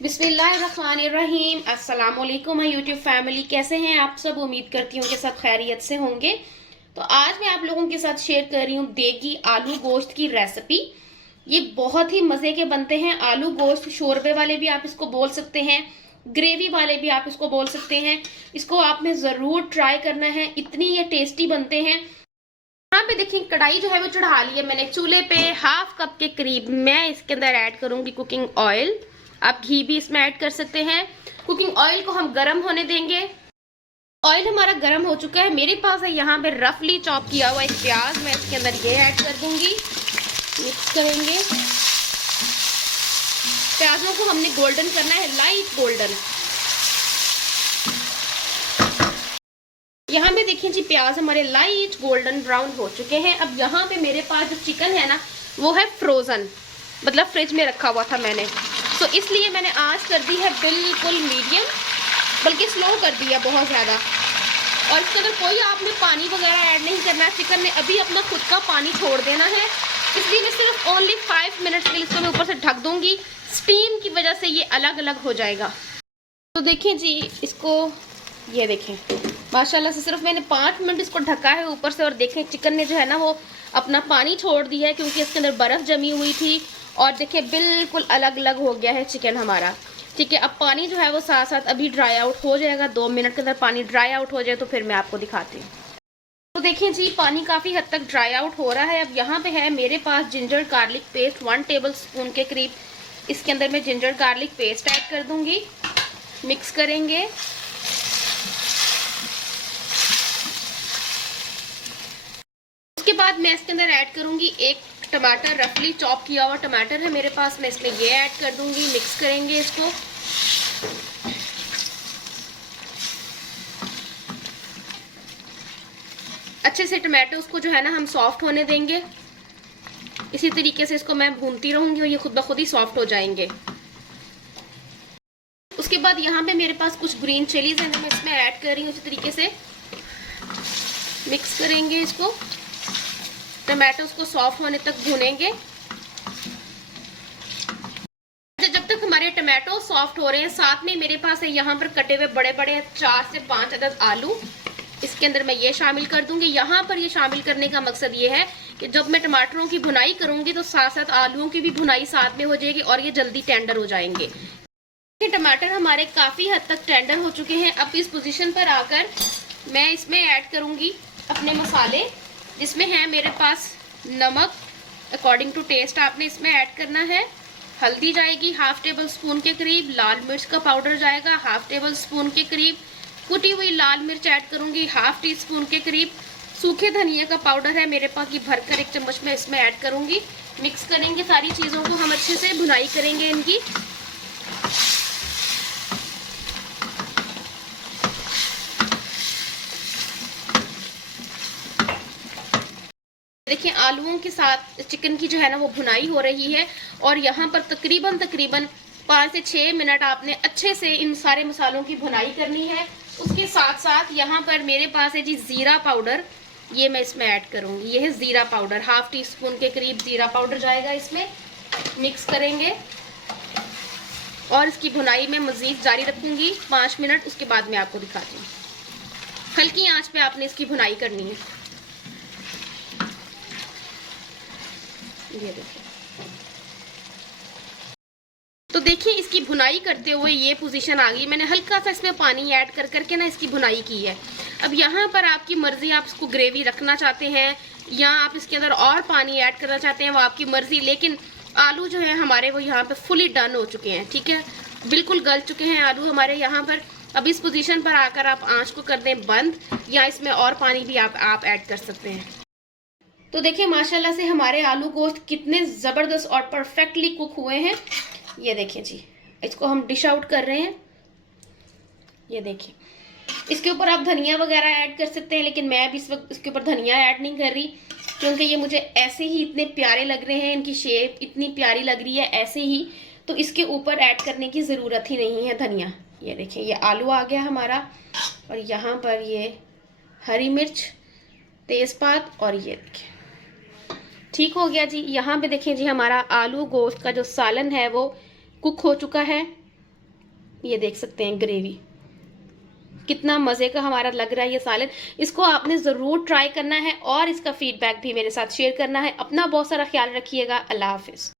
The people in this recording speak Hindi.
बिस्मिल्लाहिर्रहमानिर्रहीम। अस्सलाम वालेकुम माय यूट्यूब फैमिली, कैसे हैं आप सब। उम्मीद करती हूँ कि सब खैरियत से होंगे। तो आज मैं आप लोगों के साथ शेयर कर रही हूँ देगी आलू गोश्त की रेसिपी। ये बहुत ही मजे के बनते हैं। आलू गोश्त शोरबे वाले भी आप इसको बोल सकते हैं, ग्रेवी वाले भी आप इसको बोल सकते हैं। इसको आपने जरूर ट्राई करना है, इतनी ये टेस्टी बनते हैं। यहाँ पे देखिए कढ़ाई जो है वो चढ़ा ली है मैंने चूल्हे पे। हाफ कप के करीब मैं इसके अंदर ऐड करूंगी कुकिंग ऑयल। आप घी भी इसमें ऐड कर सकते हैं। कुकिंग ऑयल को हम गर्म होने देंगे। ऑयल हमारा गर्म हो चुका है। मेरे पास है यहाँ पे रफली चॉप किया हुआ एक प्याज, मैं इसके अंदर ये ऐड कर दूंगी। मिक्स करेंगे। प्याजों को हमने गोल्डन करना है, लाइट गोल्डन। यहाँ पे देखिए जी प्याज हमारे लाइट गोल्डन ब्राउन हो चुके हैं। अब यहाँ पे मेरे पास जो चिकन है ना वो है फ्रोजन, मतलब फ्रिज में रखा हुआ था मैंने, तो इसलिए मैंने आंच कर दी है बिल्कुल मीडियम, बल्कि स्लो कर दिया बहुत ज़्यादा। और इसके अंदर कोई आपने पानी वगैरह ऐड नहीं करना। चिकन ने अभी अपना खुद का पानी छोड़ देना है, इसलिए मैं सिर्फ ओनली 5 मिनट्स के लिए इसको मैं ऊपर से ढक दूंगी। स्टीम की वजह से ये अलग अलग हो जाएगा। तो देखें जी इसको, ये देखें माशाल्लाह से सिर्फ मैंने 5 मिनट इसको ढका है ऊपर से। और देखें चिकन ने जो है ना वो अपना पानी छोड़ दिया है, क्योंकि इसके अंदर बर्फ़ जमी हुई थी। और देखिए बिल्कुल अलग अलग हो गया है चिकन हमारा। ठीक है, अब पानी जो है वो साथ साथ अभी ड्राई आउट हो जाएगा। 2 मिनट के अंदर पानी ड्राई आउट हो जाए तो फिर मैं आपको दिखाती हूँ। तो देखिए जी पानी काफ़ी हद तक ड्राई आउट हो रहा है। अब यहाँ पे है मेरे पास ginger garlic paste 1 tablespoon के करीब। इसके अंदर मैं जिंजर गार्लिक पेस्ट ऐड कर दूंगी। मिक्स करेंगे। उसके बाद मैं इसके अंदर ऐड करूंगी एक टमाटर, रफली चॉप किया हुआ टमाटर है मेरे पास, मैं इसमें ये ऐड कर दूंगी। मिक्स करेंगे इसको। अच्छे से टमाटो उसको जो है ना हम सॉफ्ट होने देंगे। इसी तरीके से इसको मैं भूनती रहूंगी और ये खुद ब खुद ही सॉफ्ट हो जाएंगे। उसके बाद यहाँ पे मेरे पास कुछ ग्रीन चिलीज है, मैं इसमें ऐड कर रही हूँ। इसी तरीके से मिक्स करेंगे इसको। टमाटो को सॉफ्ट होने तक भूनेंगे। जब तक हमारे टमाटो सॉफ्ट हो रहे हैं, साथ में मेरे पास है यहाँ पर कटे हुए बड़े बड़े 4 से 5 अदद आलू। इसके अंदर मैं ये शामिल कर दूंगी। यहाँ पर ये शामिल करने का मकसद ये है कि जब मैं टमाटरों की भुनाई करूंगी तो साथ साथ आलूओं की भी भुनाई साथ में हो जाएगी और ये जल्दी टेंडर हो जाएंगे। टमाटर हमारे काफी हद तक टेंडर हो चुके हैं। अब इस पोजीशन पर आकर मैं इसमें ऐड करूंगी अपने मसाले, जिसमें है मेरे पास नमक अकॉर्डिंग टू टेस्ट आपने इसमें ऐड करना है। हल्दी जाएगी हाफ टेबल स्पून के करीब। लाल मिर्च का पाउडर जाएगा हाफ टेबल स्पून के करीब। कुटी हुई लाल मिर्च ऐड करूंगी हाफ टी स्पून के करीब। सूखे धनिया का पाउडर है मेरे पास, ये भरकर 1 चम्मच में इसमें ऐड करूंगी। मिक्स करेंगे सारी चीज़ों को, हम अच्छे से भुनाई करेंगे इनकी। देखिए आलूओं के साथ चिकन की जो है ना वो भुनाई हो रही है। और यहाँ पर तकरीबन 5 से 6 मिनट आपने अच्छे से इन सारे मसालों की भुनाई करनी है। उसके साथ साथ यहाँ पर मेरे पास है जी जीरा पाउडर, ये मैं इसमें ऐड करूँगी। ये है जीरा पाउडर, हाफ टी स्पून के करीब जीरा पाउडर जाएगा इसमें। मिक्स करेंगे और इसकी भुनाई में मज़ीद जारी रखूँगी 5 मिनट। उसके बाद मैं आपको दिखाती हूँ। हल्की आँच पे आपने इसकी भुनाई करनी है। ये देखिए, तो देखिए इसकी भुनाई करते हुए ये पोजीशन आ गई। मैंने हल्का सा इसमें पानी ऐड कर करके ना इसकी भुनाई की है। अब यहाँ पर आपकी मर्जी, आप इसको ग्रेवी रखना चाहते हैं या आप इसके अंदर और पानी ऐड करना चाहते हैं, वो आपकी मर्जी। लेकिन आलू जो है हमारे वो यहाँ पे फुली डन हो चुके हैं। ठीक है, बिल्कुल गल चुके हैं आलू हमारे यहाँ पर। अब इस पोजीशन पर आकर आप आँच को कर दें बंद, या इसमें और पानी भी आप ऐड कर सकते हैं। तो देखिए माशाल्लाह से हमारे आलू गोश्त कितने ज़बरदस्त और परफेक्टली कुक हुए हैं। ये देखिए जी, इसको हम डिश आउट कर रहे हैं। ये देखिए, इसके ऊपर आप धनिया वगैरह ऐड कर सकते हैं, लेकिन मैं अभी इस वक्त इसके ऊपर धनिया ऐड नहीं कर रही, क्योंकि ये मुझे ऐसे ही इतने प्यारे लग रहे हैं। इनकी शेप इतनी प्यारी लग रही है ऐसे ही, तो इसके ऊपर ऐड करने की ज़रूरत ही नहीं है धनिया। ये देखिए ये आलू आ गया हमारा, और यहाँ पर ये हरी मिर्च, तेज़पात, और ये देखिए ठीक हो गया जी। यहाँ पे देखिए जी हमारा आलू गोश्त का जो सालन है वो कुक हो चुका है। ये देख सकते हैं ग्रेवी, कितना मज़े का हमारा लग रहा है ये सालन। इसको आपने ज़रूर ट्राई करना है और इसका फीडबैक भी मेरे साथ शेयर करना है। अपना बहुत सारा ख्याल रखिएगा। अल्लाह हाफिज़।